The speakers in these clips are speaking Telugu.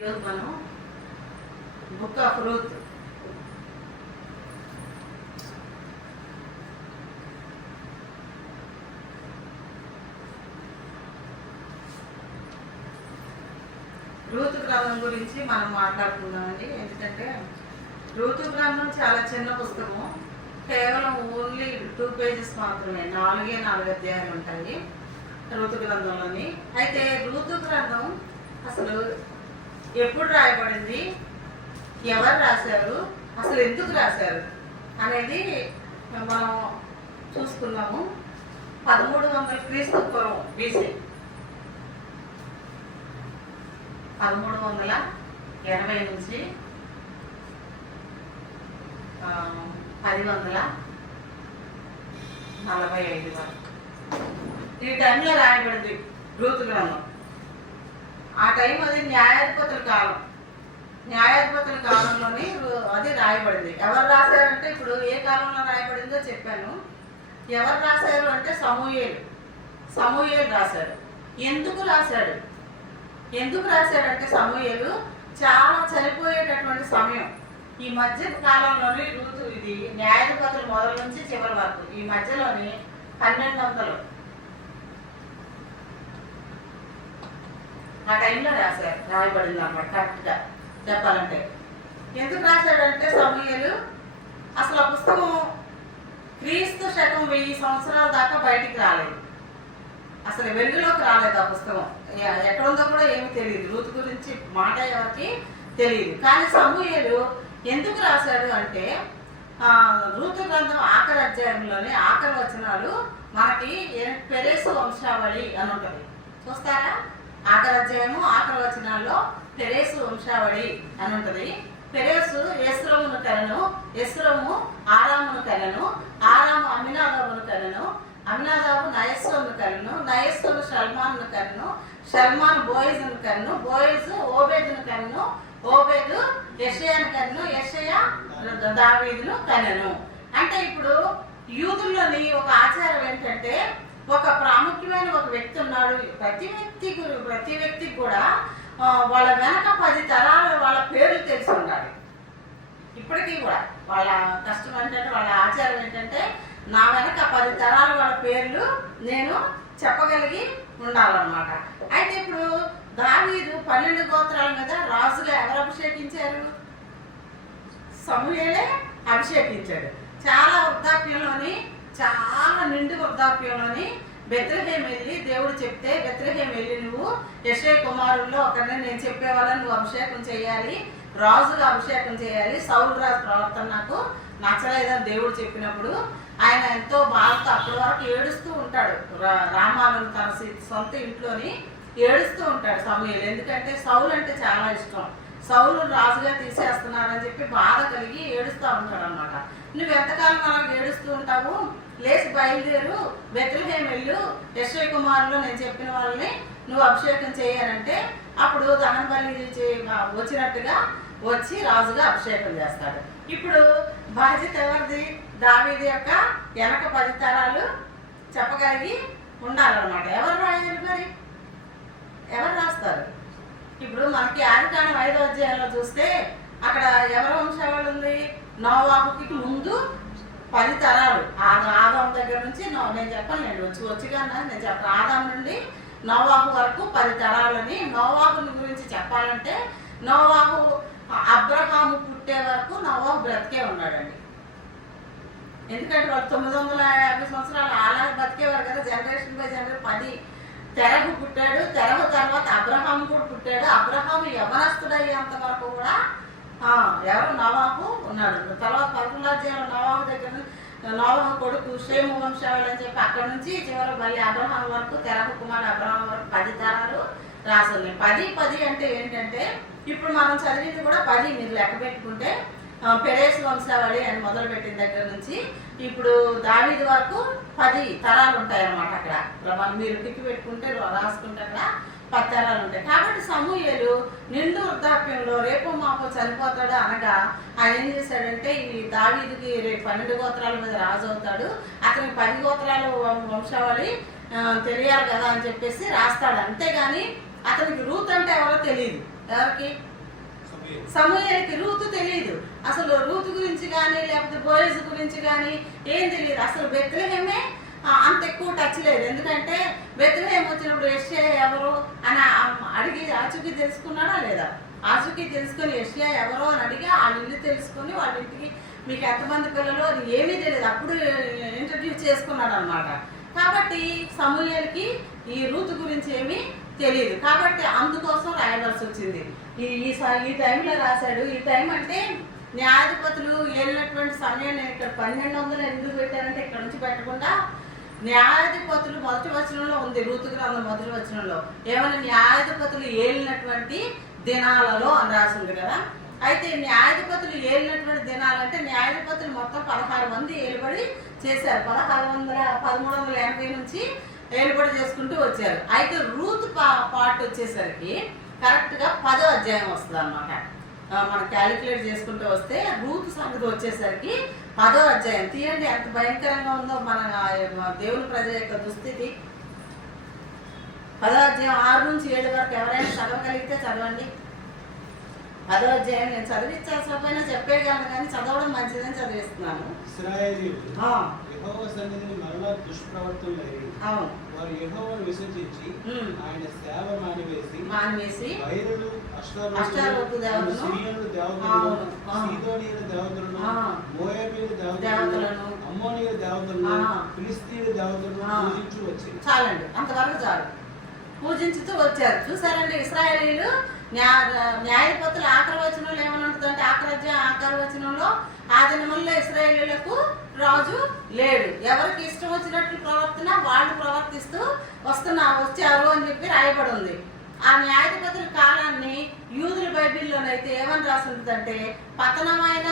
ఈరోజు మనం బుక్ ఆఫ్ రూత్ రూతు గ్రంథం గురించి మనం మాట్లాడుకుందామండి. ఎందుకంటే రూతు గ్రంథం చాలా చిన్న పుస్తకము, కేవలం ఓన్లీ 2 పేజెస్ మాత్రమే, 4 అధ్యాయాలు ఉంటాయి రూతు గ్రంథంలోని. అయితే రూతు గ్రంథం అసలు ఎప్పుడు రాయబడింది, ఎవరు రాశారు, అసలు ఎందుకు రాశారు అనేది మనం చూసుకున్నాము. 1300 క్రీస్తు పూర్వం బీసీ, 1380 నుంచి 1045 వరకు ఈ టైంలో రాయబడింది రూతు గ్రంథం. ఆ టైం అది న్యాయాధిపతుల కాలం, న్యాయాధిపతుల కాలంలోని అది రాయబడింది. ఎవరు రాశారంటే ఇప్పుడు ఏ కాలంలో రాయబడిందో చెప్పాను. ఎవరు రాశారు అంటే సమూయేలు రాశాడు. ఎందుకు రాశాడంటే సమూయేలు చాలా చనిపోయేటటువంటి సమయం. ఈ మధ్య కాలంలోని రూతు, ఇది న్యాయాధిపతుల మొదల నుంచి చివరి వరకు ఈ మధ్యలోని 1200 ఆ టైంలో రాయబడింది అన్నమాట. కరెక్ట్గా చెప్పాలంటే ఎందుకు రాశాడంటే సమూయేలు అసలు ఆ పుస్తకం క్రీస్తు శకం 1000 సంవత్సరాల దాకా బయటికి రాలేదు, అసలు వెలుగులోకి రాలేదు. ఆ పుస్తకం ఎక్కడుందో కూడా ఏమీ తెలియదు, రూతు గురించి మాట ఎవరికి తెలియదు. కానీ సమూయేలు ఎందుకు రాశాడు అంటే రూతు గ్రంథం ఆఖరి అధ్యాయంలోని ఆఖరి వచనాలు మనకి పెరేసు వంశావళి అని ఉంటుంది, చూస్తారా? ఆఖరి అధ్యాయము ఆఖరి వచనాల్లో పెరేసు వంశావళి అని ఉంటుంది. పెరేసు ఎస్రోమును కనెను, ఎస్రోము ఆరామును కనెను, ఆరాము అమినాదాబును కనెను, అమినాదాబు నయస్సోను కనెను, నయస్సోను షల్మాను కనెను, షల్మాను బోయిజును కనెను, బోయిజు ఓబేదును కనెను, ఓబేదు యెషయాను కనెను, యెషయా దావీదును కనెను. అంటే ఇప్పుడు యూదుల్లోని ఒక ఆచారం ఏంటంటే ఒక ప్రాముఖ్యమైన ఒక వ్యక్తి ఉన్నాడు. ప్రతి వ్యక్తికి కూడా వాళ్ళ వెనక 10 తరాలు వాళ్ళ పేర్లు తెలిసి ఉండాలి. ఇప్పటికీ కూడా వాళ్ళ కష్టం ఏంటంటే, వాళ్ళ ఆచారం ఏంటంటే నా వెనక 10 తరాలు వాళ్ళ పేర్లు నేను చెప్పగలిగి ఉండాలన్నమాట. అయితే ఇప్పుడు దావీదు 12 గోత్రాల మీద రాజుగా ఎవరు అభిషేకించారు? సమూయేలే అభిషేకించాడు. చాలా వృద్ధాప్యంలోని, చాలా నిండు వృద్ధాప్యంలోని బెత్లెహేం వెళ్ళి దేవుడు చెప్తే, బెత్లెహేం వెళ్ళి నువ్వు యెషయా కుమారుల్లో ఒకరిని నేను చెప్పేవాళ్ళని నువ్వు అభిషేకం చేయాలి, రాజుగా అభిషేకం చేయాలి. సౌలు రాజు ప్రవర్తన నాకు నచ్చలేదని దేవుడు చెప్పినప్పుడు ఆయన ఎంతో బాధతో అప్పటి వరకు ఏడుస్తూ ఉంటాడు. రామాలను తన సొంత ఇంట్లోని ఏడుస్తూ ఉంటాడు సమూయేలు. ఎందుకంటే సౌలు అంటే చాలా ఇష్టం, సౌలు రాజుగా తీసేస్తున్నారని చెప్పి బాధ కలిగి ఏడుస్తూ ఉంటాడు అనమాట. నువ్వు ఎంతకాలం అలా ఏడుస్తూ ఉంటావు, లేచి బయలుదేరు, బెత్లెహేం వెళ్ళు, యెషయా కుమారులు నేను చెప్పిన వాళ్ళని నువ్వు అభిషేకం చేయాలంటే అప్పుడు దహన బలి వచ్చినట్టుగా వచ్చి రాజుగా అభిషేకం చేస్తాడు. ఇప్పుడు బాధ్యత ఎవరిది? దావీదు యొక్క వెనక 10 తరాలు చెప్పగలిగి ఉండాలన్నమాట. ఎవరు రాయాలి మరి? ఎవరు రాస్తారు? ఇప్పుడు మనకి ఆదికాండం 5వ అధ్యాయంలో చూస్తే అక్కడ ఎవరి వంశావళి ఉంది? నోవాహుకి ముందు 10 తరాలు, ఆదాము దగ్గర నుంచి నేను చెప్పాను, నేను వచ్చిగా నేను చెప్పాను, ఆదాము నుండి నోవాహు వరకు 10 తరాలని. నోవాహుని గురించి చెప్పాలంటే నోవాహు అబ్రహాము పుట్టే వరకు నోవాహు బ్రతికే ఉన్నాడండి. ఎందుకంటే వాళ్ళు 950 సంవత్సరాలు అలాగే బతికేవారు కదా, జనరేషన్ బై జనరేషన్. 10 తెరహు పుట్టాడు, తెరహు తర్వాత అబ్రహాము కూడా పుట్టాడు. అబ్రహాము యవనస్తుడయ్యేంత వరకు కూడా ఎవరు? నోవాహు ఉన్నాడు. తర్వాత 11వ అధ్యాయంలో నోవాహు దగ్గర నోవాహు కొడుకు షేము వంశావళి అని చెప్పి అక్కడ నుంచి చివరి మళ్ళీ అబ్రహాం వరకు, తెరహు కుమారుడు అబ్రహాం వరకు 10 తరాలు రాసున్నాయి. 10 అంటే ఏంటంటే ఇప్పుడు మనం చదివింది కూడా 10 మీరు లెక్క పెట్టుకుంటే పెరేసు వంశావళి అని మొదలుపెట్టిన దగ్గర నుంచి ఇప్పుడు దావీదు వరకు 10 తరాలు ఉంటాయన్నమాట. అక్కడ మనం మీరు టిక్కి పెట్టుకుంటే రాసుకుంటే అక్కడ 10 తరాలు ఉంటాయి. కాబట్టి సమూయేలు నిండు వృద్ధాప్యంలో రేపు మాపు చనిపోతాడు అనగా ఆయన ఏం చేశాడంటే ఈ దావీదుకి రేపు 12 గోత్రాల మీద రాజు అవుతాడు, అతనికి 10 గోత్రాల వంశావళి తెలియాలి కదా అని చెప్పేసి రాస్తాడు. అంతేగాని అతనికి రూత్ అంటే ఎవరో తెలియదు. ఎవరికి? సమూయేలుకి రూతు తెలియదు. అసలు రూతు గురించి కానీ లేకపోతే బోయజ్ గురించి కానీ ఏం తెలియదు. అసలు బెత్లెహేమే అంత ఎక్కువ టచ్ లేదు. ఎందుకంటే బెత్లెహేం వచ్చినప్పుడు యెషయా ఎవరు అని అడిగి ఆచూకీ తెలుసుకున్నాడా లేదా? ఆచూకీ తెలుసుకొని యెషయా ఎవరో అని అడిగి వాళ్ళ ఇల్లు తెలుసుకొని వాళ్ళ ఇంటికి మీకు ఎంతమంది పిల్లలు అది ఏమీ తెలియదు. అప్పుడు ఇంట్రడ్యూస్ చేసుకున్నాడు అనమాట. కాబట్టి సమూయేలుకి ఈ రూతు గురించి ఏమీ తెలియదు. కాబట్టి అందుకోసం రాయవలసి వచ్చింది. ఈ టైంలో రాశాడు. ఈ టైం అంటే న్యాయాధిపతులు ఏలినటువంటి సమయం. నేను ఇక్కడ 1200 ఎందుకు పెట్టానంటే ఇక్కడ నుంచి పెట్టకుండా న్యాయాధిపతులు మొదటి వచనంలో ఉంది. రూతు గ్రంథం మొదటి వచనంలో ఏమైనా న్యాయాధిపతులు ఏలినటువంటి దినాలలో అని రాసింది కదా. అయితే న్యాయాధిపతులు ఏలినటువంటి దినాలంటే న్యాయాధిపతులు మొత్తం 16 మంది ఏలుబడి చేశారు. 1380 నుంచి ఏలుబడి చేసుకుంటూ వచ్చారు. అయితే రూత్ పార్ట్ వచ్చేసరికి కరెక్ట్గా 10వ అధ్యాయం వస్తుంది అనమాట. మనం క్యాలిక్యులేట్ చేసుకుంటూ వస్తే రూత్ సంగతి వచ్చేసరికి 10వ అధ్యాయం. తీయండి ఎంత భయంకరంగా ఉందో మన దేవుని ప్రజల యొక్క దుస్థితి. 10వ అధ్యాయం 6 నుంచి 7 వరకు ఎవరైనా చదవగలిగితే చదవండి. 10వ అధ్యాయం నేను చదివించాల్సిపోయినా చెప్పేయగలను కానీ చదవడం మంచిదని చదివిస్తున్నాను. యెహోవా సన్నిధిని మరలా దుష్ప్రవర్తనలైరి. అవును. వారు యెహోవాను విసర్జించి ఆయన సేవ మానివేసి వైరులు అష్టారోతు దేవతలను, సిరియనుల దేవతలను, సీదోనీయుల దేవతలను, మోయాబీయుల దేవతలను, అమ్మోనీయుల దేవతలను, ఫిలిష్తీయుల దేవతలను పూజించు వచ్చారు. చాలండి, అంతవరకు చాలు. పూజించుతూ వచ్చారు. చూసారండి ఇశ్రాయేలీలు న్యాయపతులు ఆఖరి వచనంలో ఏమని ఉంటుందంటే ఆఖరి వచనంలో ఆ దినముల్లో ఇశ్రాయేలీలకు రాజు లేడు. ఎవరికి ఇష్టం వచ్చినట్లు ప్రవర్తన వాళ్ళు ప్రవర్తిస్తూ వచ్చారు అని చెప్పి రాయబడి ఉంది. ఆ న్యాయాధిపతుల కాలాన్ని యూదుల బైబిల్లోనైతే ఏమని రాసి ఉంటుందంటే పతనమైన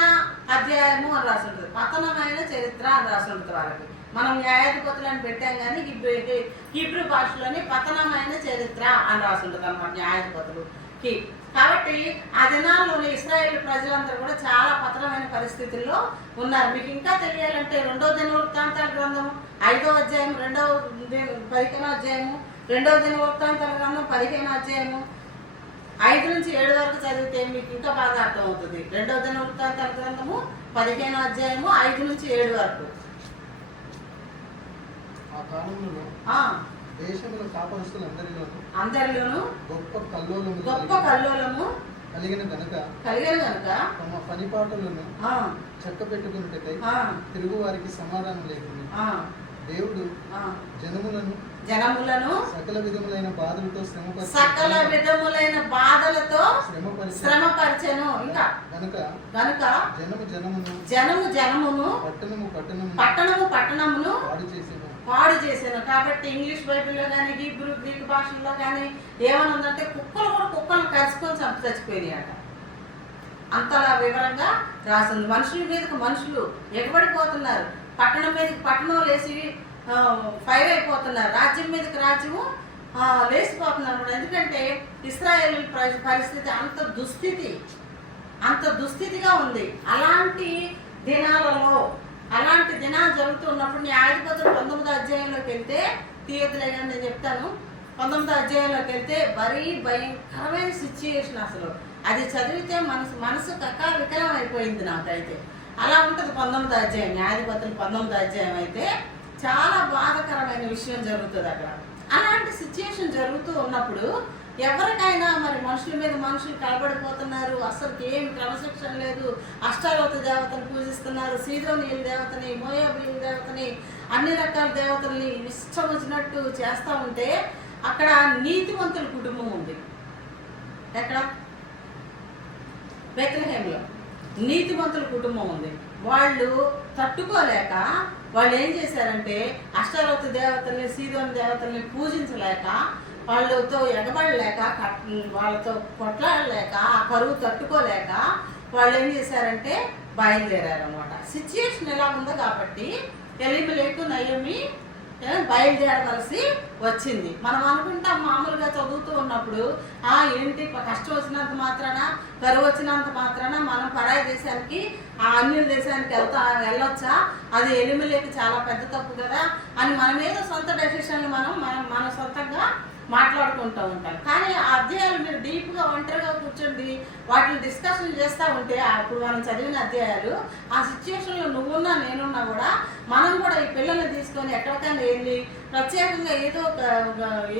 అధ్యాయము అని రాసి ఉంటుంది. పతనమైన చరిత్ర అని రాసి ఉంటుంది. వాళ్ళకి మనం న్యాయాధిపతులు అని పెట్టాం కానీ హీబ్రూ భాషలోని పతనమైన చరిత్ర అని రాసి ఉంటుంది అన్నమాట న్యాయాధిపతులుకి. కాబట్టి ఆ దినాల్లోని ఇశ్రాయేల్ ప్రజలందరూ కూడా చాలా పతనమైన పరిస్థితుల్లో ఉన్నారు. మీకు ఇంకా తెలియాలంటే 2వ దినవృత్తాంతాల గ్రంథం 5వ అధ్యాయం 15వ అధ్యాయము 2వ దినవృత్తాంతాల గ్రంథం 15వ అధ్యాయము 5 నుంచి 7 వరకు చదివితే మీకు ఇంకా బాగా అర్థమవుతుంది. 2వ దినవృత్తాంతాల గ్రంథము 15వ అధ్యాయము 5 నుంచి 7 వరకు. ఆ కాలంలో దేశంలో కాపరస్తులందరిలోను గొప్ప కల్లోలము కలిగిన గనుక తమ పనిపాటులను చక్క పెట్టుకున్నట్టయితే తిరుగు వారికి సమాధానం లేకుండా దేవుడు జనములను సకల విధములైన బాధలతో శ్రమపరిచెను. ఇంకా గనుక జనమును పట్టణమును పాడు చేశాను. కాబట్టి ఇంగ్లీష్ బైబిల్లో కానీ హీబ్రూ గ్రీక్ భాషల్లో కానీ ఏమని ఉందంటే కుక్కలను కరుచుకొని చచ్చిపోయినాయట. అంతలా వివరంగా రాసింది. మనుషుల మీదకి మనుషులు ఎగబడిపోతున్నారు. పట్టణం మీదకి పట్టణం లేచి ఫైర్ అయిపోతున్నారు. రాజ్యం మీదకి రాజ్యము లేచిపోతున్నారు. ఎందుకంటే ఇశ్రాయేలు పరిస్థితి అంత దుస్థితిగా ఉంది. అలాంటి దినాలు జరుగుతున్నప్పుడు న్యాయాధిపతులు 19వ అధ్యాయంలోకి వెళ్తే తీయదులే కానీ నేను చెప్తాను. 19వ అధ్యాయంలోకి వెళ్తే మరీ భయంకరమైన సిచ్యుయేషన్. అసలు అది చదివితే మనసు వికలం అయిపోయింది నాకైతే. అలా ఉంటుంది 19వ అధ్యాయం. న్యాయాధిపతులు 19వ అధ్యాయం అయితే చాలా బాధాకరమైన విషయం జరుగుతుంది అక్కడ. అలాంటి సిచ్యుయేషన్ జరుగుతూ ఉన్నప్పుడు ఎవరికైనా మరి మనుషుల మీద మనుషులు కలబడిపోతున్నారు. అసలు ఏం క్రమశిక్షణ లేదు. అష్టారోత దేవతను పూజిస్తున్నారు. సీదోనీయుల దేవతని, మోయాబీయుల దేవతని, అన్ని రకాల దేవతల్ని ఇష్టం వచ్చినట్టు చేస్తూ ఉంటే అక్కడ నీతివంతుల కుటుంబం ఉంది. ఎక్కడ? బెత్లెహేంలో నీతివంతుల కుటుంబం ఉంది. వాళ్ళు తట్టుకోలేక వాళ్ళు ఏం చేశారంటే అష్టారోత దేవతల్ని, సీదోని దేవతల్ని పూజించలేక, వాళ్ళతో ఎగబడలేక, వాళ్ళతో కొట్లాడలేక, ఆ కరువు తట్టుకోలేక వాళ్ళు ఏం చేశారంటే బయలుదేరారు అనమాట. సిచ్యుయేషన్ ఎలా ఉందో కాబట్టి ఎలీమెలెకు నయోమి బయలుదేరవలసి వచ్చింది. మనం అనుకుంటాం మామూలుగా చదువుతూ ఉన్నప్పుడు ఏంటి కష్టం వచ్చినంత మాత్రాన, కరువు వచ్చినంత మాత్రాన మనం పరాయి దేశానికి అన్యుల దేశానికి వెళ్ళొచ్చా, అది ఎలిమెలెకు చాలా పెద్ద తప్పు కదా అని మన మీద సొంత డెసిషన్లు మనం సొంతంగా మాట్లాడుకుంటూ ఉంటారు. కానీ ఆ అధ్యాయాలు మీరు డీప్గా ఒంటరిగా కూర్చోండి వాటిని డిస్కషన్ చేస్తూ ఉంటే అప్పుడు మనం చదివిన అధ్యాయాలు ఆ సిచ్యువేషన్లో నువ్వున్నా నేనున్నా కూడా మనం కూడా ఈ పిల్లల్ని తీసుకొని ఎక్కడికైనా వెళ్ళి ప్రత్యేకంగా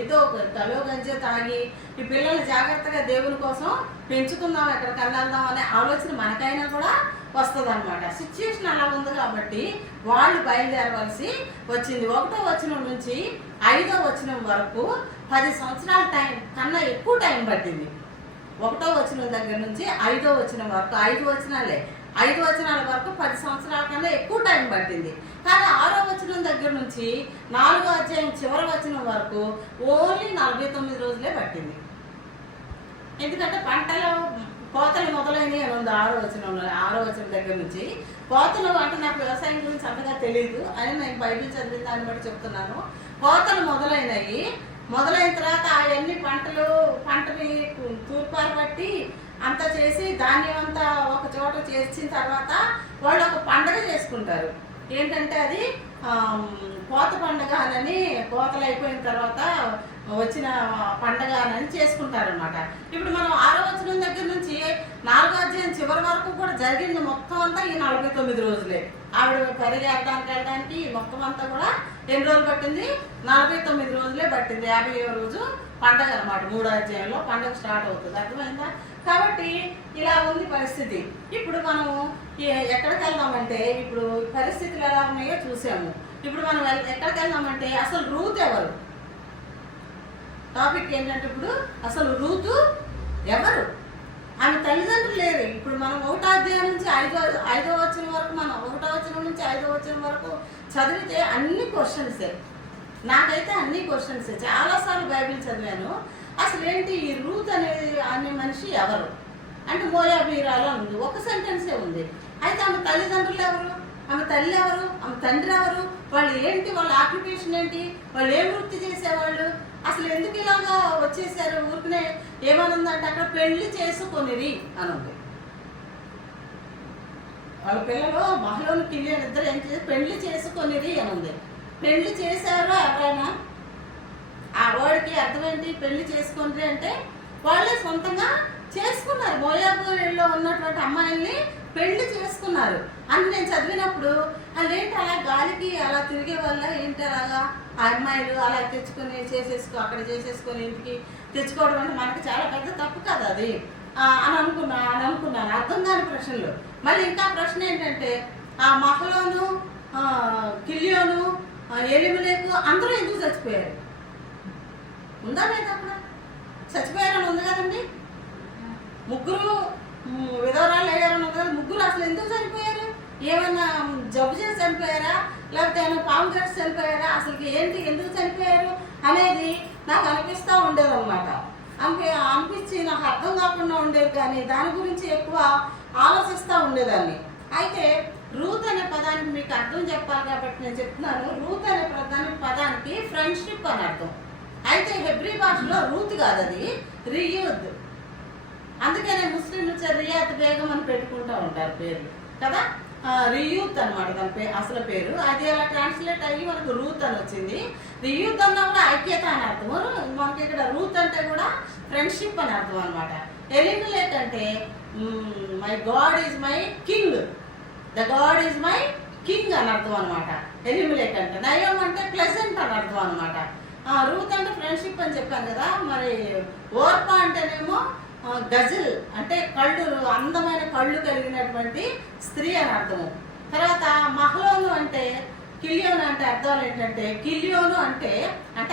ఏదో ఒక తలో గంజే తాగి ఈ పిల్లల్ని జాగ్రత్తగా దేవుని కోసం పెంచుకుందాం, ఎక్కడికైనా వెళ్దాం అనే ఆలోచన మనకైనా కూడా వస్తుంది అనమాట. సిచ్యువేషన్ అలా ఉంది కాబట్టి వాళ్ళు బయలుదేరవలసి వచ్చింది. 1వ వచనం నుంచి 5వ వచనం వరకు 10 సంవత్సరాల టైం కన్నా ఎక్కువ టైం పట్టింది. 1వ వచనం దగ్గర నుంచి 5వ వచనం వరకు 5 వచనాలే 5 వచనాల వరకు 10 సంవత్సరాల కన్నా ఎక్కువ టైం పట్టింది. కానీ 6వ వచనం దగ్గర నుంచి 4వ అధ్యాయం చివరి వచనం వరకు ఓన్లీ 49 రోజులే పట్టింది. ఎందుకంటే పంటలో కోతలు మొదలైనవి అని ఉంది 6వ వచనంలో. 6వ వచనం దగ్గర నుంచి కోతలు అంటే నాకు వ్యవసాయం గురించి అంతగా తెలియదు అని నేను బైబిల్ చదివిన దాన్ని బట్టి చెప్తున్నాను. కోతలు మొదలైన తర్వాత అవన్నీ పంటని తూర్పారు బట్టి అంతా చేసి ధాన్యం అంతా ఒక చోట చేర్చిన తర్వాత వాళ్ళు ఒక పండగ చేసుకుంటారు. ఏంటంటే అది కోత పండగ అని, కోతలు అయిపోయిన తర్వాత వచ్చిన పండగ అని చేసుకుంటారనమాట. ఇప్పుడు మనం 6వ వచనం దగ్గర నుంచి 4వ అధ్యాయం చివరి వరకు కూడా జరిగింది మొత్తం అంతా ఈ 49 రోజులే. ఆవిడ వెళ్ళడానికి మొత్తం అంతా కూడా ఎన్ని రోజులు పట్టింది? 49 రోజులే పట్టింది. 50వ రోజు పండగ అనమాట. 3వ అధ్యాయంలో పండగ స్టార్ట్ అవుతుంది. అర్థమైందా? కాబట్టి ఇలా ఉంది పరిస్థితి. ఇప్పుడు మనం ఎక్కడికి వెళ్దామంటే ఇప్పుడు పరిస్థితులు ఎలా ఉన్నాయో చూసాము. ఇప్పుడు మనం ఎక్కడికి వెళ్దామంటే అసలు రూత్ ఎవరు? టాపిక్ ఏంటంటే ఇప్పుడు అసలు రూతు ఎవరు? ఆమె తల్లిదండ్రులు లేరు. ఇప్పుడు మనం 1వ అధ్యాయం నుంచి 5వ వచనం వరకు మనం 1వ వచనం నుంచి 5వ వచనం వరకు చదివితే అన్ని క్వశ్చన్సే. నాకైతే అన్ని క్వశ్చన్సే. చాలాసార్లు బైబిల్ చదివాను. అసలు ఏంటి ఈ రూత్ అనే మనిషి ఎవరు అంటే మోయాబీరాలు అని ఉంది. ఒక సెంటెన్సే ఉంది. అయితే ఆమె తల్లిదండ్రులు ఎవరు? ఆమె తల్లి ఎవరు? ఆమె తండ్రి ఎవరు? వాళ్ళు ఏంటి? వాళ్ళ ఆక్యుపేషన్ ఏంటి? వాళ్ళు ఏం వృత్తి చేసేవాళ్ళు? అసలు ఎందుకు ఇలాగా వచ్చేసారు? ఊరికనే ఏమనుందంటే అక్కడ పెళ్లి చేసుకొనిరి అని ఉంది. వాళ్ళ పిల్లలు మహలోని కిలియన్ ఇద్దరు ఏం చేసి పెళ్లి చేసుకొనిరి అని ఉంది. పెళ్లి చేశారు ఎవరైనా? ఆ వర్డ్కి అర్థం ఏంటి? పెళ్లి చేసుకొనిరి అంటే వాళ్ళే సొంతంగా చేసుకున్నారు. మోయాబులో ఉన్నటువంటి అమ్మాయిల్ని పెళ్లి చేసుకున్నారు అని నేను చదివినప్పుడు అదేంటి అలా గాలికి అలా తిరిగే వల్ల ఏంటి అలాగా ఆ అమ్మాయిలు అలా తెచ్చుకొని అక్కడ చేసేసుకొని ఇంటికి తెచ్చుకోవడం అంటే మనకి చాలా పెద్ద తప్పు కదా అది అని అనుకున్నాను. అర్థం కాని ప్రశ్నలు. మళ్ళీ ఇంకా ప్రశ్న ఏంటంటే ఆ మహలోను, కిలియోను, ఎలిమెలెకు అందరూ ఎందుకు చచ్చిపోయారు? ఉందా లేదా? అక్కడ చచ్చిపోయారని ఉంది కదండి. ముగ్గురు విధవరాలు అయ్యారని ఉంది కదా. ముగ్గురు అసలు ఎందుకు చనిపోయారు? ఏమైనా జబ్బు చేసి చనిపోయారా? లేకపోతే ఏమైనా పాము కట్టి చనిపోయారా? అసలు ఏంటి, ఎందుకు చనిపోయారు అనేది నాకు అనిపిస్తూ ఉండేది అనమాట. అనిపించి నాకు అర్థం కాకుండా ఉండేది. కానీ దాని గురించి ఎక్కువ ఆలోచిస్తూ ఉండేదాన్ని. అయితే రూత్ అనే పదానికి మీకు అర్థం చెప్పాలి కాబట్టి నేను చెప్తున్నాను. రూత్ అనే పదానికి ఫ్రెండ్షిప్ అని అర్థం. అయితే హెబ్రీ భాషలో రూత్ కాదు, అది రియూద్. అందుకనే ముస్లింలు రియాత్ బేగం అని పెట్టుకుంటూ ఉంటారు పేర్లు కదా. రియూత్ అనమాట దాని అసలు పేరు. అది అలా ట్రాన్స్లేట్ అయ్యి మనకు రూత్ అని వచ్చింది. రియూత్ అన్నా కూడా ఐక్యత అని అర్థము. మనకి ఇక్కడ రూత్ అంటే కూడా ఫ్రెండ్షిప్ అని అర్థం అనమాట. ఎలిమెలెక్ అంటే my God is my king, the God is my king అని అర్థం అనమాట. ఎలిమెలెక్ అంటే నయం అంటే ప్లెజెంట్ అని అర్థం అనమాట. రూత్ అంటే ఫ్రెండ్షిప్ అని చెప్పాను కదా. మరి ఓర్పా అంటేనేమో గజల్ అంటే కళ్ళు, అందమైన కళ్ళు కలిగినటువంటి స్త్రీ అని అర్థము. తర్వాత మహలోను అంటే కిలియోను అంటే అర్థాలు ఏంటంటే కిలియోను అంటే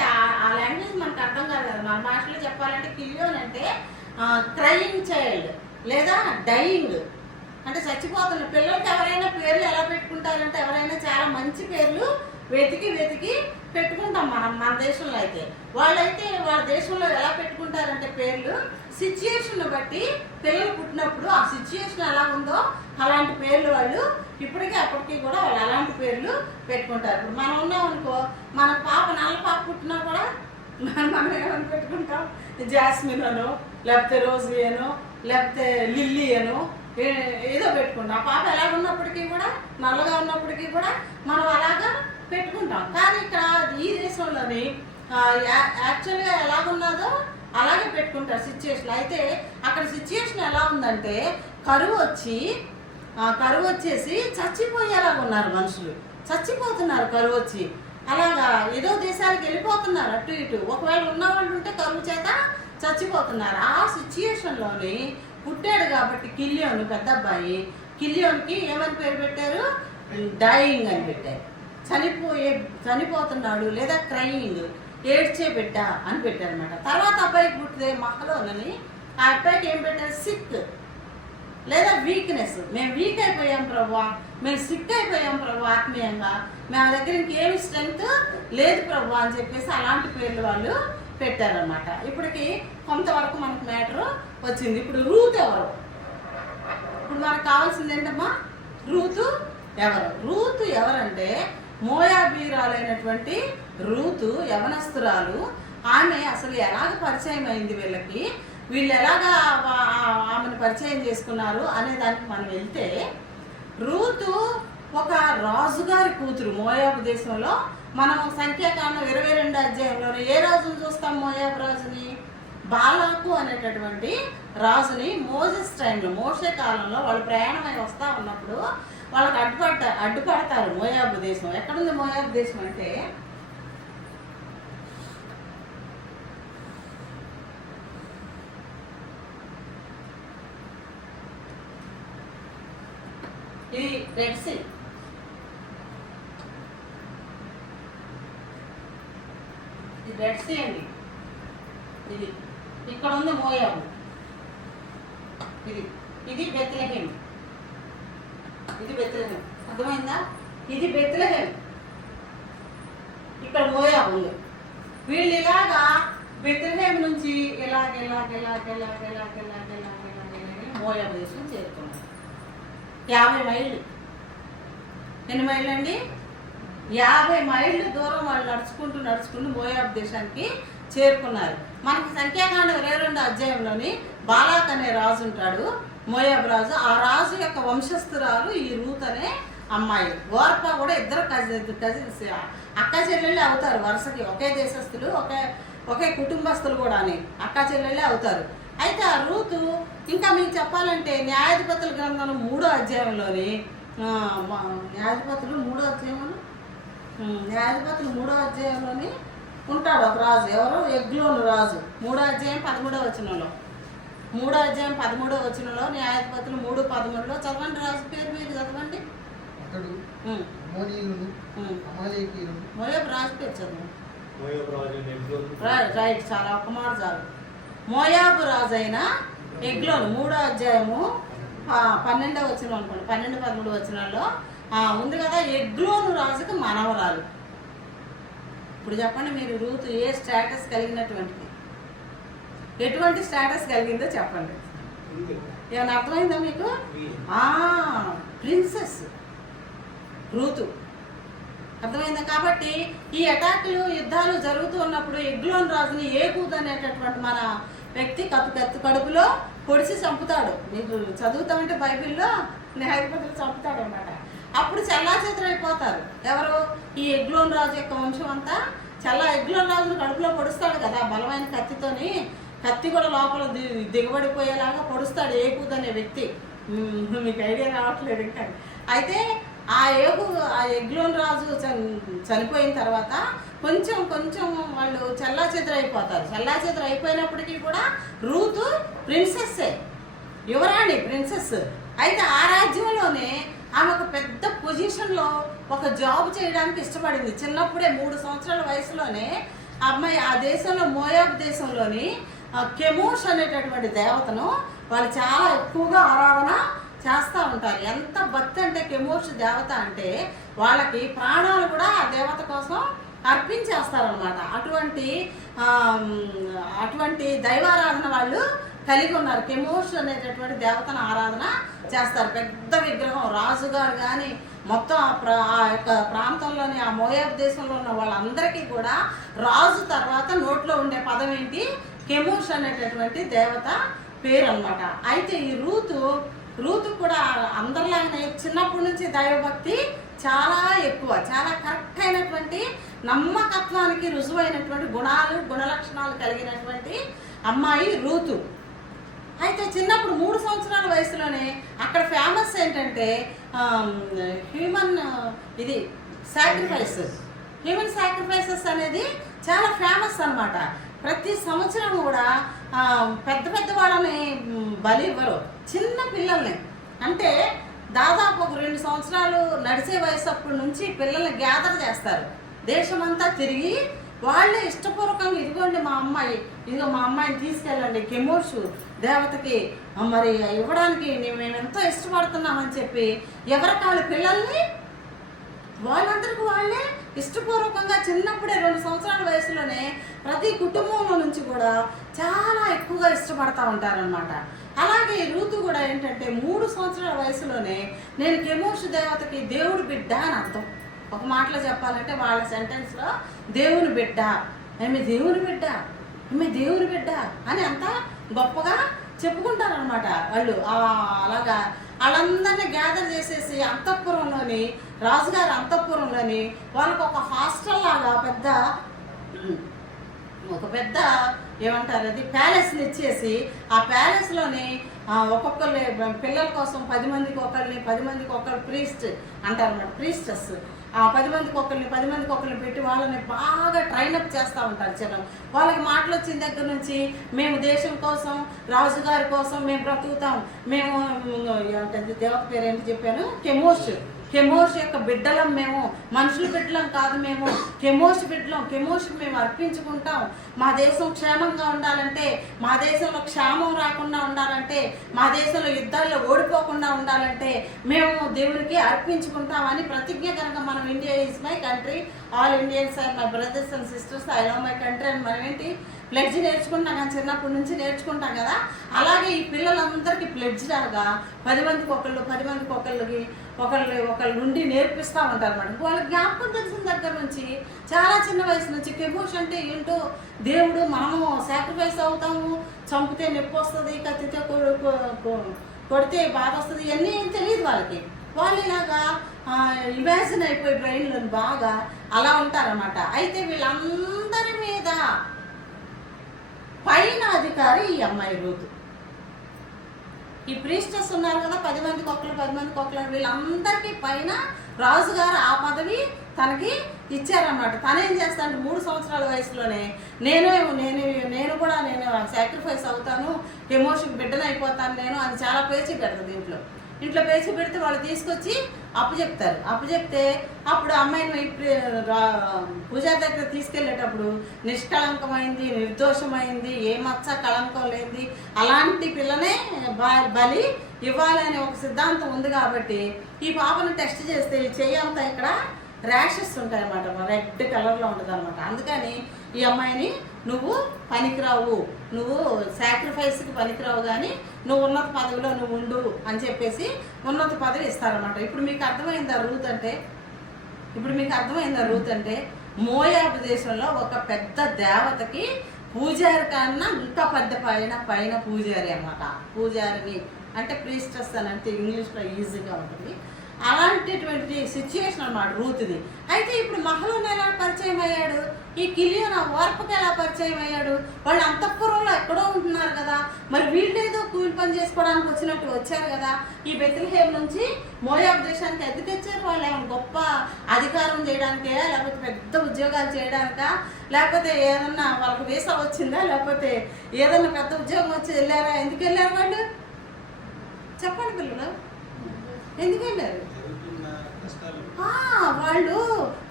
ఆ లాంగ్వేజ్ మనకు అర్థం కాదు కదా. మన భాషలో చెప్పాలంటే కిలియోన్ అంటే క్రయింగ్ చైల్డ్ లేదా డైయింగ్ అంటే చచ్చిపోతున్న పిల్లలకి ఎవరైనా పేర్లు ఎలా పెట్టుకుంటారంటే ఎవరైనా చాలా మంచి పేర్లు వెతికి పెట్టుకుంటాం మన దేశంలో. అయితే వాళ్ళైతే వాళ్ళ దేశంలో ఎలా పెట్టుకుంటారంటే పేర్లు సిచ్యుయేషన్ బట్టి పిల్లలు పుట్టినప్పుడు ఆ సిచ్యుయేషన్ ఎలా ఉందో అలాంటి పేర్లు వాళ్ళు అప్పటికి కూడా వాళ్ళు అలాంటి పేర్లు పెట్టుకుంటారు. ఇప్పుడు మనం ఉన్నాం అనుకో, మన పాప నల్ల పాప పుట్టినా కూడా మనం ఏమని పెట్టుకుంటాం? జాస్మిన్ అనో లేకపోతే రోజీ అనో లేకపోతే లిల్లీ అనో ఏదో పెట్టుకుంటాం. ఆ పాప ఎలా ఉన్నప్పటికీ కూడా నల్లగా ఉన్నప్పటికీ కూడా మనం అలాగా పెట్టుకుంటాం. కానీ ఇక్కడ ఈ దేశంలోని యాక్చువల్గా ఎలాగున్నదో అలాగే పెట్టుకుంటారు సిచ్యుయేషన్. అయితే అక్కడ సిచ్యుయేషన్ ఎలా ఉందంటే కరువు వచ్చేసి చచ్చిపోయేలాగా ఉన్నారు మనుషులు, చచ్చిపోతున్నారు కరువు వచ్చి. అలాగా ఏదో దేశాలకు వెళ్ళిపోతున్నారు అటు ఇటు. ఒకవేళ ఉన్నవాళ్ళు ఉంటే కరువు చేత చచ్చిపోతున్నారు. ఆ సిచ్యుయేషన్లోని పుట్టాడు కాబట్టి కిలియోను, పెద్ద అబ్బాయి కిలియోన్కి ఏమని పేరు పెట్టారు? డైయింగ్ అని పెట్టారు. చనిపోతున్నాడు లేదా క్రయింగ్, ఏడ్చే బిడ్డ అని పెట్టారు అనమాట. తర్వాత అబ్బాయికి పుట్టితే మహలోనని ఆ అబ్బాయికి ఏం పెట్టారు? సిక్ లేదా వీక్నెస్. మేము వీక్ అయిపోయాం ప్రభువా, మేము సిక్ అయిపోయాం ప్రభు ఆత్మీయంగా, మా దగ్గర ఇంకేమి స్ట్రెంగ్త్ లేదు ప్రభు అని చెప్పేసి అలాంటి పేర్లు వాళ్ళు పెట్టారనమాట. ఇప్పటికి కొంతవరకు మనకు మ్యాటర్ వచ్చింది. ఇప్పుడు రూత్ ఎవరు? ఇప్పుడు మనకు కావాల్సింది ఏంటమ్మా? రూతు ఎవరంటే మోయాబీరాలైనటువంటి రూతు యవనస్తురాలు. ఆమె అసలు ఎలాగ పరిచయం అయింది వీళ్ళు ఎలాగా ఆమెను పరిచయం చేసుకున్నారు అనే దానికి మనం వెళ్తే, రూతు ఒక రాజుగారి కూతురు మోయాబు దేశంలో. మనం సంఖ్యాకాండం 22 అధ్యాయంలోనే ఏ రాజును చూస్తాం? మోయాబు రాజుని, బాలాకు అనేటటువంటి రాజుని. మోసెస్ టైంలో, మోసే కాలంలో వాళ్ళు ప్రయాణమై వస్తూ ఉన్నప్పుడు వాళ్ళకి అడ్డుపడతారు మోయాబు దేశం. ఎక్కడుంది మోయాబు దేశం అంటే ఇది రెడ్ సీ. ఇది రెడ్ సీ అండి. ఇది ఇక్కడ ఉంది మోయాబు. ఇది బెత్లెహేం. అర్థమైందా? ఇది బెత్లెహేం, ఇక్కడ మోయాబు ఉంది. వీళ్ళు ఇలాగా బెత్లెహేం నుంచి మోయాబు దేశం చేరుకున్నారు. 50 మైళ్ళు. ఎన్ని మైళ్ళు అండి? 50 మైళ్ళు దూరం వాళ్ళు నడుచుకుంటూ మోయాబు దేశానికి చేరుకున్నారు. మనకి సంఖ్యాకాండం 22 అధ్యాయంలోని బాలాక్ అనే రాజు ఉంటాడు, మోయాబు రాజు. ఆ రాజు యొక్క వంశస్థురాలు ఈ రూత్ అనే అమ్మాయి. ఓర్పా కూడా ఇద్దరు కజిన్స్, అక్క చెల్లెళ్ళే అవుతారు వరుసకి. ఒకే దేశస్తులు, ఒకే కుటుంబస్తులు కూడా అని అక్క చెల్లెళ్ళే అవుతారు. అయితే ఆ రూతు, ఇంకా మీకు చెప్పాలంటే న్యాయాధిపతుల గ్రంథం 3వ అధ్యాయంలోని న్యాయాధిపతులు 3వ అధ్యాయంలోని ఉంటాడు ఒక రాజు. ఎవరు? ఎగ్లోను రాజు. 3వ అధ్యాయం 13వ వచనంలో, 3వ అధ్యాయం 13వ వచనంలో న్యాయాధిపతులు 3:13లో చదవండి. రాజు పేరు మీరు చదవండి. మోయాబు రాజు పేరు చదవండి. రైట్, చాలా ఒక్క మాట చాలు. మోయాబు రాజు అయిన ఎగ్లోను 3వ అధ్యాయము 12వ వచనం అనుకోండి, 12-13 వచనాల్లో ఉంది కదా. ఎగ్లోను రాజుకు మనవరాలు. ఇప్పుడు చెప్పండి మీరు, రూతు ఏ స్టేటస్ కలిగినటువంటిది? ఎటువంటి స్టేటస్ కలిగిందో చెప్పండి. ఏమైనా అర్థమైందా మీకు? Princess Ruth. అర్థమైందా? కాబట్టి ఈ అటాక్లు, యుద్ధాలు జరుగుతూ ఉన్నప్పుడు ఎగ్లోన్ రాజుని ఏకూద్ అనేటటువంటి మన వ్యక్తి కడుపులో పొడిచి చంపుతాడు. మీరు చదువుతామంటే బైబిల్లో న్యాయాధిపతులు చంపుతాడు అన్నమాట. అప్పుడు చెల్లాచెదరైపోతారు. ఎవరు? ఈ ఎగ్లోన్ రాజు యొక్క వంశం అంతా. ఎగ్లోన్ రాజును కడుపులో పొడుస్తాడు కదా బలమైన కత్తితోని. కత్తి కూడా లోపల దిగబడిపోయేలాగా పొడుస్తాడు ఏకూద్ అనే వ్యక్తి. మీకు ఐడియా రావట్లేదు ఇంకా. అయితే ఆ ఎగ్లోన్ రాజు చనిపోయిన తర్వాత కొంచెం వాళ్ళు చెల్లాచెదరైపోయినప్పటికీ కూడా రూతు ప్రిన్సెస్సే, యువరాణి, ప్రిన్సెస్. అయితే ఆ రాజ్యంలోనే ఆమె ఒక పెద్ద పొజిషన్లో ఒక జాబ్ చేయడానికి ఇష్టపడింది. చిన్నప్పుడే 3 సంవత్సరాల వయసులోనే అమ్మాయి ఆ దేశంలో, మోయాబు దేశంలోని కెమోష్ అనేటటువంటి దేవతను వాళ్ళు చాలా ఎక్కువగా ఆరాధన చేస్తూ ఉంటారు. ఎంత భక్తి అంటే కెమోష్ దేవత అంటే వాళ్ళకి ప్రాణాలు కూడా ఆ దేవత కోసం అర్పించేస్తారనమాట. అటువంటి దైవారాధన వాళ్ళు కలిగి ఉన్నారు. కెమోష్ అనేటటువంటి దేవతను ఆరాధన చేస్తారు. పెద్ద విగ్రహం. రాజుగారు కానీ మొత్తం ఆ యొక్క ప్రాంతంలోని, ఆ మోయాబు దేశంలో ఉన్న వాళ్ళందరికీ కూడా రాజు తర్వాత నోట్లో ఉండే పదం ఏంటి? కెమోష్ అనేటటువంటి దేవత పేరు అన్నమాట. అయితే ఈ రూతు కూడా అందరిలాగానే చిన్నప్పటి నుంచి దైవభక్తి చాలా ఎక్కువ, చాలా కరెక్ట్ అయినటువంటి నమ్మకత్వానికి రుజువైనటువంటి గుణాలు గుణలక్షణాలు కలిగినటువంటి అమ్మాయి రూతు. అయితే చిన్నప్పుడు 3 సంవత్సరాల వయసులోనే అక్కడ ఫేమస్ ఏంటంటే హ్యూమన్ సాక్రిఫైసెస్ అనేది చాలా ఫేమస్ అన్నమాట. ప్రతి సంవత్సరం కూడా పెద్ద వాళ్ళని బలి ఇవ్వరు, చిన్న పిల్లల్ని. అంటే దాదాపు ఒక 2 సంవత్సరాలు నడిచే వయసు అప్పటి నుంచి పిల్లల్ని గ్యాదర్ చేస్తారు, దేశమంతా తిరిగి వాళ్ళే ఇష్టపూర్వకంగా ఇదిగోండి మా అమ్మాయిని తీసుకెళ్ళండి కెమోషు దేవతకి మరి ఇవ్వడానికి మేము ఎంతో ఇష్టపడుతున్నామని చెప్పి ఎవరికి వాళ్ళ పిల్లల్ని వాళ్ళందరికీ వాళ్ళే ఇష్టపూర్వకంగా చిన్నప్పుడే 2 సంవత్సరాల వయసులోనే ప్రతి కుటుంబంలో నుంచి కూడా చాలా ఎక్కువగా ఇష్టపడతా ఉంటారనమాట. అలాగే రూతు కూడా ఏంటంటే 3 సంవత్సరాల వయసులోనే నేను కెమోషు దేవతకి దేవుడు బిడ్డ అని అర్థం. ఒక మాటలో చెప్పాలంటే వాళ్ళ సెంటెన్స్లో దేవుని బిడ్డ, ఆమె దేవుని బిడ్డ అని అంతా గొప్పగా చెప్పుకుంటారనమాట వాళ్ళు. అలాగా వాళ్ళందరినీ గ్యాదర్ చేసేసి రాజుగారి అంతఃపురంలోని వాళ్ళకు ఒక హాస్టల్ లాగా పెద్ద ఏమంటారు అది ప్యాలెస్ని ఇచ్చేసి ఆ ప్యాలెస్లోని ఒక్కొక్కరు పిల్లల కోసం 10 మందికి ఒకళ్ళు ప్రీస్ట్ అంటారు అన్నమాట, ప్రీస్టెస్. 10 మందికి ఒకరిని పెట్టి వాళ్ళని బాగా ట్రైనప్ చేస్తూ ఉంటారు. చిన్న వాళ్ళకి మాటలు వచ్చిన దగ్గర నుంచి మేము దేశం కోసం రాజుగారి కోసం మేము బ్రతుకుతాం, మేము ఏమంటే దేవత పేరు ఏంటి చెప్పాను, కెమోష్ యొక్క బిడ్డలం, మేము మనుషుల బిడ్డలం కాదు, మేము కెమోష్కి మేము అర్పించుకుంటాం. మా దేశం క్షేమంగా ఉండాలంటే, మా దేశంలో క్షేమం రాకుండా ఉండాలంటే, మా దేశంలో యుద్ధాల్లో ఓడిపోకుండా ఉండాలంటే మేము దేవుడికి అర్పించుకుంటాం అని ప్రతిజ్ఞ. కనుక మనం India is my country, all Indians are my brothers and sisters, I love my country అని మనం ఏంటి ప్లెడ్జ్ నేర్చుకుంటాం కానీ చిన్నప్పటి నుంచి నేర్చుకుంటాం కదా. అలాగే ఈ పిల్లలందరికీ ప్లెడ్జ్ లాగా 10 మందికి ఒకళ్ళు నుండి నేర్పిస్తూ ఉంటారు అన్నమాట. వాళ్ళ జ్ఞాపకం తెలిసిన దగ్గర నుంచి చాలా చిన్న వయసు నుంచి కెమోష్ అంటే ఏంటో, దేవుడు మనము సాక్రిఫైస్ అవుతాము, చంపితే నొప్పి వస్తుంది, కత్తితే కొడితే బాధ వస్తుంది, ఇవన్నీ ఏం తెలియదు వాళ్ళకి. వాళ్ళు ఇలాగా ఇమాజిన్ అయిపోయి బ్రెయిన్లో బాగా అలా ఉంటారన్నమాట. అయితే వీళ్ళందరి మీద పైన అధికారి ఈ అమ్మాయి రూతు. ఈ ప్రీస్టెస్ ఉన్నారు కదా 10 మందికి ఒకళ్ళు వీళ్ళందరికీ పైన రాజుగారు ఆ పదవి తనకి ఇచ్చారన్నమాట. తనేం చేస్తానంటే 3 సంవత్సరాల వయసులోనే నేను కూడా సాక్రిఫైస్ అవుతాను, కెమోషన్కి బిడ్డను అయిపోతాను నేను అని చాలా పేచి పెడుతుంది. ఇంట్లో పేచి పెడితే వాళ్ళు తీసుకొచ్చి అప్పచెప్తే అప్పుడు అమ్మాయిని పూజారి దగ్గర తీసుకెళ్ళేటప్పుడు నిష్కళంకమైంది, నిర్దోషమైంది, ఏ మచ్చ కళంకం లేనిది అలాంటి పిల్లనే బలి ఇవ్వాలనే ఒక సిద్ధాంతం ఉంది. కాబట్టి ఈ పాపను టెస్ట్ చేస్తే చెయ్యంతా ఇక్కడ ర్యాషెస్ ఉంటాయి అన్నమాట, రెడ్ కలర్లో ఉంటుంది అనమాట. అందుకని ఈ అమ్మాయిని నువ్వు పనికిరావు, నువ్వు సాక్రిఫైస్కి పనికిరావు, కానీ నువ్వు ఉన్నత పదవిలో నువ్వు ఉండు అని చెప్పేసి ఉన్నత పదవి ఇస్తారన్నమాట. ఇప్పుడు మీకు అర్థమైందా రూత్ అంటే మోయాబు దేశంలో ఒక పెద్ద దేవతకి పూజారి కన్నా ఇంకా పెద్ద పైన పూజారి అన్నమాట. పూజారిని అంటే ప్రీస్టెస్ అని అంటే ఇంగ్లీష్లో ఈజీగా ఉంటుంది. అలాంటిటువంటి సిచ్యుయేషన్ అన్నమాట రూత్ది. అయితే ఇప్పుడు మహలోన్ ఎలా పరిచయం అయ్యాడు, ఈ కిలియోన్ ఓర్పకి ఎలా పరిచయం అయ్యాడు? వాళ్ళు అంతఃపురంలో ఎక్కడో ఉంటున్నారు కదా, మరి వీళ్ళేదో కూలి పని చేసుకోవడానికి వచ్చినట్టు వచ్చారు కదా. ఈ బెత్లెహేమ్ నుంచి మోయాబు దేశానికి ఎందుకు తెచ్చారు? వాళ్ళు ఏమైనా గొప్ప అధికారం చేయడానికే, లేకపోతే పెద్ద ఉద్యోగాలు చేయడానికా, లేకపోతే ఏదన్నా వాళ్ళకి వీసా వచ్చిందా, లేకపోతే ఏదన్నా పెద్ద ఉద్యోగం వచ్చి వెళ్ళారా? ఎందుకు వెళ్ళారు వాళ్ళు? చెప్పండి పిల్లలు, ఎందుకు వెళ్ళారు? వాళ్ళు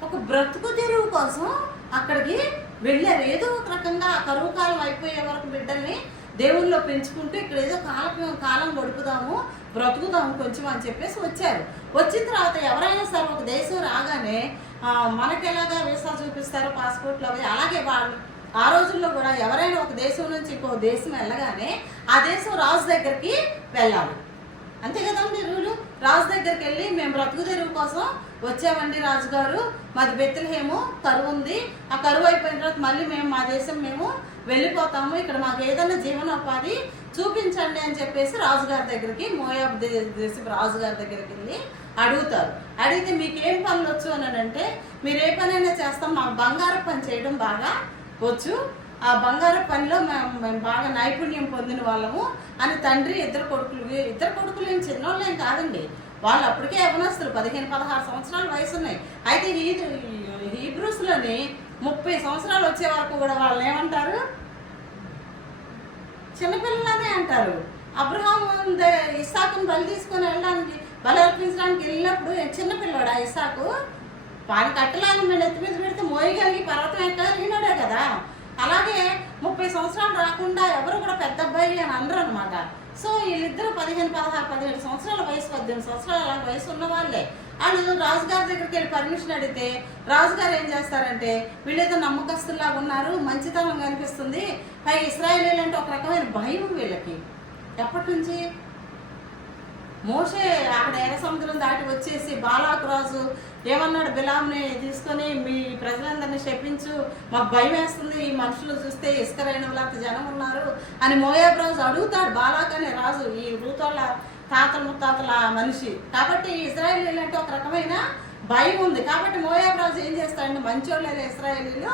ఒక బ్రతుకు తెరువు కోసం అక్కడికి వెళ్ళారు. ఏదో ఒక రకంగా కరువు కాలం అయిపోయే వరకు బిడ్డల్ని దేవుళ్ళలో పెంచుకుంటూ ఇక్కడ ఏదో కాలం గడుపుదాము, బ్రతుకుదాము కొంచెం అని చెప్పేసి వచ్చారు. వచ్చిన తర్వాత ఎవరైనా సరే ఒక దేశం రాగానే మనకి ఎలాగా వీసా చూపిస్తారో పాస్పోర్ట్లు అవి, అలాగే వాళ్ళు ఆ రోజుల్లో కూడా ఎవరైనా ఒక దేశం నుంచి ఇంకో దేశం వెళ్ళగానే ఆ దేశం రాజు దగ్గరికి వెళ్ళాలి. అంతే కదండి రూలు. రాజు దగ్గరికి వెళ్ళి మేము బ్రతుకు తెరువు కోసం వచ్చామండి రాజుగారు, మాది బెత్లెహేము, కరువు ఉంది, ఆ కరువు అయిపోయిన తర్వాత మళ్ళీ మేము మా దేశం మేము వెళ్ళిపోతాము, ఇక్కడ మాకు ఏదైనా జీవనోపాధి చూపించండి అని చెప్పేసి రాజుగారి దగ్గరికి, మోయాబు దేశం రాజుగారి దగ్గరికి వెళ్ళి అడుగుతారు. అడిగితే మీకు ఏం పనులు వచ్చు అని అంటే, మీరు ఏ పనైనా చేస్తాం, మాకు బంగారు పని చేయడం బాగా వచ్చు, ఆ బంగారు పనిలో మేము బాగా నైపుణ్యం పొందిన వాళ్ళము అని తండ్రి ఇద్దరు కొడుకులు ఏం చిన్నోళ్ళు ఏం కాదండి, వాళ్ళు అప్పటికే యవనస్తులు, 15-16 సంవత్సరాల వయసు ఉన్నాయి. అయితే హీబ్రూస్లోని 30 సంవత్సరాలు వచ్చే వరకు కూడా వాళ్ళని ఏమంటారు, చిన్నపిల్లలనే అంటారు. అబ్రహాం ఇస్సాకుని బలి తీసుకొని బలి అర్పించడానికి వెళ్ళినప్పుడు చిన్నపిల్లవాడు ఆ ఇస్సాకు, వాడి కట్టలాగా మేము ఎత్తి మీద పెడితే మోయగలిగి పర్వతం ఎక్కగలిగినాడే కదా. అలాగే 30 సంవత్సరాలు రాకుండా ఎవరు కూడా పెద్ద అబ్బాయి అని అనరు అనమాట. సో వీళ్ళిద్దరూ 15-17 సంవత్సరాల వయసు, 18 సంవత్సరాల వయసు ఉన్న వాళ్ళే. వాళ్ళు రాజుగారి దగ్గరికి వెళ్ళి పర్మిషన్ అడిగితే రాజుగారు ఏం చేస్తారంటే, వీళ్ళేదో నమ్మకస్తుల్లాగా ఉన్నారు, మంచితనం కనిపిస్తుంది, పై ఇశ్రాయేలీలు అంటే ఒక రకమైన భయం వీళ్ళకి. ఎప్పటి నుంచి? మోషే అక్కడ ఎర్ర సముద్రం దాటి వచ్చేసి బాలాకు రాజు ఏమన్నాడు, బిలాంని తీసుకొని మీ ప్రజలందరినీ శపించు, మాకు భయం వేస్తుంది, ఈ మనుషులు చూస్తే ఇసుకరైనలాంటి జనం ఉన్నారు అని మోయాబు రాజు అడుగుతాడు. బాలాక్ అనే రాజు ఈ రూతోళ్ళ తాతల ముత్తాతల మనిషి కాబట్టి ఇశ్రాయేలీలు అంటే ఒక రకమైన భయం ఉంది. కాబట్టి మోయాబు రాజు ఏం చేస్తాడంటే, మంచోళ్ళే ఇశ్రాయేలీలు,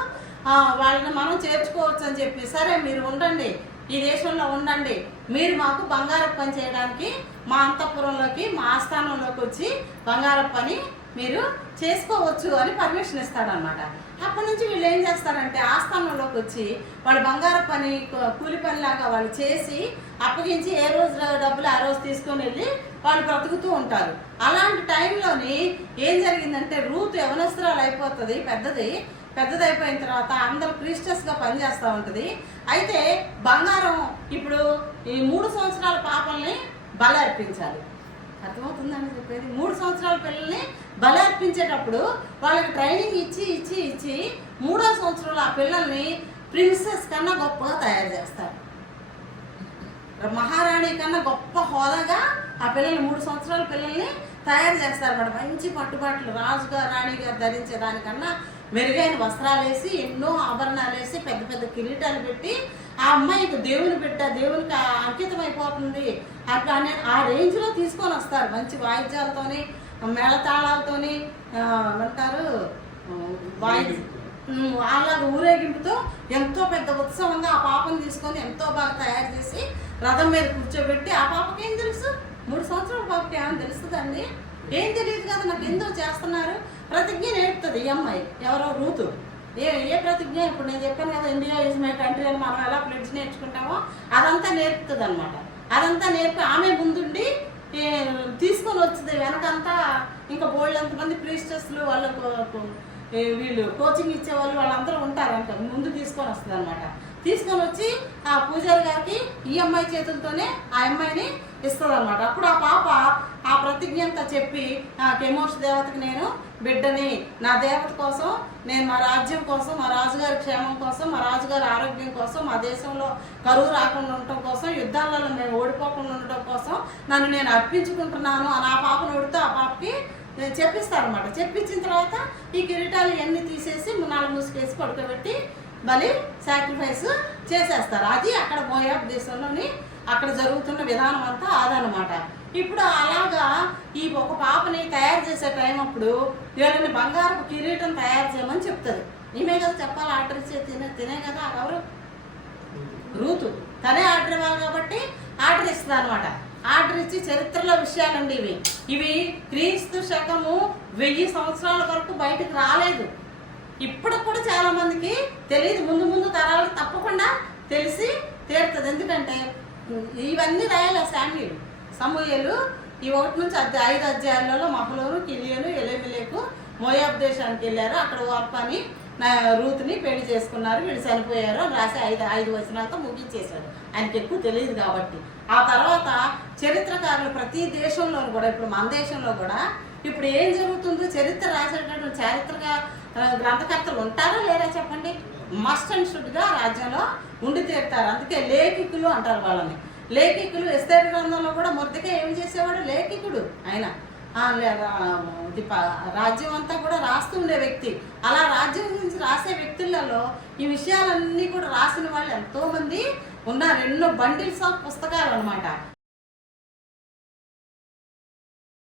వాళ్ళని మనం చేర్చుకోవచ్చు అని చెప్పి, సరే మీరు ఉండండి, ఈ దేశంలో ఉండండి, మీరు మాకు బంగారపు పని చేయడానికి మా అంతఃపురంలోకి మా ఆస్థానంలోకి వచ్చి బంగారపు పని మీరు చేసుకోవచ్చు అని పర్మిషన్ ఇస్తాడనమాట. అప్పటి నుంచి వీళ్ళు ఏం చేస్తారంటే, ఆస్థానంలోకి వచ్చి వాళ్ళు బంగారపు పని కూలి పనిలాగా వాళ్ళు చేసి అప్పగించి ఏ రోజు డబ్బులు ఆ రోజు తీసుకొని వెళ్ళి వాళ్ళు బ్రతుకుతూ ఉంటారు. అలాంటి టైంలోని ఏం జరిగిందంటే, రూతు యవనస్తురాలు అయిపోతుంది, పెద్దదైపోయిన తర్వాత అందరూ ప్రీస్టర్స్గా పనిచేస్తూ ఉంటుంది. అయితే బంగారం ఇప్పుడు ఈ 3 సంవత్సరాల పాపల్ని బలి అర్పించాలి, అర్థమవుతుందని చెప్పేది. 3 సంవత్సరాల పిల్లల్ని బలి అర్పించేటప్పుడు వాళ్ళకి ట్రైనింగ్ ఇచ్చి 3వ సంవత్సరంలో ఆ పిల్లల్ని ప్రిన్సెస్ కన్నా గొప్పగా తయారు చేస్తారు, మహారాణి కన్నా గొప్ప హోదాగా ఆ పిల్లల్ని 3 సంవత్సరాల పిల్లల్ని తయారు చేస్తారు అన్నమాట. మంచి పట్టుబాట్లు రాజుగారు రాణిగారు ధరించే దానికన్నా మెరుగైన వస్త్రాలు వేసి, ఎన్నో ఆభరణాలు వేసి, పెద్ద పెద్ద కిరీటాలు పెట్టి ఆ అమ్మాయికి దేవుని బిడ్డ, దేవునికి అంకితం అయిపోతుంది అట్లా ఆ రేంజ్లో తీసుకొని వస్తారు. మంచి వాయిద్యాలతోని, మేళతాళాలతోని ఏమంటారు అలాగ ఊరేగింపుతో ఎంతో పెద్ద ఉత్సవంగా ఆ పాపను తీసుకొని ఎంతో బాగా తయారు చేసి రథం మీద కూర్చోబెట్టి, ఆ పాపకి ఏం తెలుసు, 3 సంవత్సరాల పాపకి ఏమైనా తెలుస్తుందండి? ఏం తెలియదు కదా, నాకు ఎందుకు చేస్తున్నారు. ప్రతిజ్ఞ నేర్పుతుంది ఈ అమ్మాయి, ఎవరో రూతు. ఏ ప్రతిజ్ఞ, ఇప్పుడు నేను చెప్పాను కదా, ఇండియా ఈజ్ మై కంట్రీ అని మనం ఎలా ప్లెడ్జ్ నేర్చుకుంటామో అదంతా నేర్పుతుంది అనమాట. అదంతా నేర్పి ఆమె ముందుండి తీసుకొని వచ్చింది. వెనకంతా ఇంకా బోల్డంతమంది ప్రీస్టర్స్లు వాళ్ళకు వీళ్ళు కోచింగ్ ఇచ్చేవాళ్ళు వాళ్ళందరూ ఉంటారంట, ముందు తీసుకొని వస్తుంది అనమాట. తీసుకొని వచ్చి ఆ పూజారి గారికి ఈ అమ్మాయి చేతులతోనే ఆ అమ్మాయిని ఇస్తుంది అనమాట. అప్పుడు ఆ పాప ఆ ప్రతిజ్ఞ అంతా చెప్పి, కెమోష్ దేవతకి నేను బిడ్డని, నా దేవత కోసం నేను మా రాజ్యం కోసం, మా రాజుగారి క్షేమం కోసం, మా రాజుగారి ఆరోగ్యం కోసం, మా దేశంలో కరువు రాకుండా ఉండటం కోసం, యుద్ధాలలో మేము ఓడిపోకుండా ఉండటం కోసం నన్ను నేను అర్పించుకుంటున్నాను అని ఆ పాపను ఓడితే ఆ పాపకి చెప్పిస్తారనమాట. చెప్పించిన తర్వాత ఈ కిరీటాలు ఇవన్నీ తీసేసి 4 మూసుకేసి పడుకోబెట్టి బలి సాక్రిఫైస్ చేసేస్తారు. అది అక్కడ మోయాబు దేశంలోని అక్కడ జరుగుతున్న విధానం అంతా అదనమాట. ఇప్పుడు అలాగా ఈ ఒక పాపని తయారు చేసే టైం అప్పుడు వీళ్ళని బంగారపు కిరీటం తయారు చేయమని చెప్తుంది. ఈమె కదా చెప్పాలి, ఆర్డర్ ఇచ్చే తినే కదా ఎవరు, రూతు తనే ఆర్డర్ ఇవ్వాలి కాబట్టి ఆర్డర్ ఇస్తుంది అనమాట. ఆర్డర్ ఇచ్చి చరిత్రలో విషయాలండి ఇవి క్రీస్తు శకము 1000 సంవత్సరాల వరకు బయటకు రాలేదు. ఇప్పటికి కూడా చాలా మందికి తెలియదు, ముందు తరాలకు తప్పకుండా తెలిసి తీరుతుంది. ఎందుకంటే ఇవన్నీ రాయాలి సమూయేలు ఈ 1 నుంచి 5 అధ్యాయాలలో మహలోను, కిలియోను, ఎలెమెలెకు మోయాబు దేశానికి వెళ్ళారు. అక్కడ ఓర్పాని రూతుని పెళ్లి చేసుకున్నారు, వీళ్ళు చనిపోయారు అని రాసి 5 వచనాలతో ముగించేశాడు. ఆయనకి ఎక్కువ తెలియదు కాబట్టి. ఆ తర్వాత చరిత్రకారులు ప్రతి దేశంలోనూ కూడా, ఇప్పుడు మన దేశంలో కూడా ఇప్పుడు ఏం జరుగుతుందో చరిత్ర రాసేటటువంటి చారిత్రక గ్రంథకర్తలు ఉంటారా లేరా చెప్పండి? మస్ట్ అండ్ షుడ్గా రాజ్యంలో ఉండి తీరుతారు. అందుకే లేఖికులు అంటారు వాళ్ళని. లేఖికులు. ఎస్తేరు గ్రంథంలో కూడా మొర్దెకై ఏం చేసేవాడు? లేఖికుడు ఆయన. రాజ్యం అంతా కూడా రాస్తూ ఉండే వ్యక్తి. అలా రాజ్యం గురించి రాసే వ్యక్తులలో ఈ విషయాలన్నీ కూడా రాసిన వాళ్ళు ఎంతో మంది ఉన్నారు. ఎన్నో బండిల్స్ ఆఫ్ పుస్తకాలు అన్నమాట.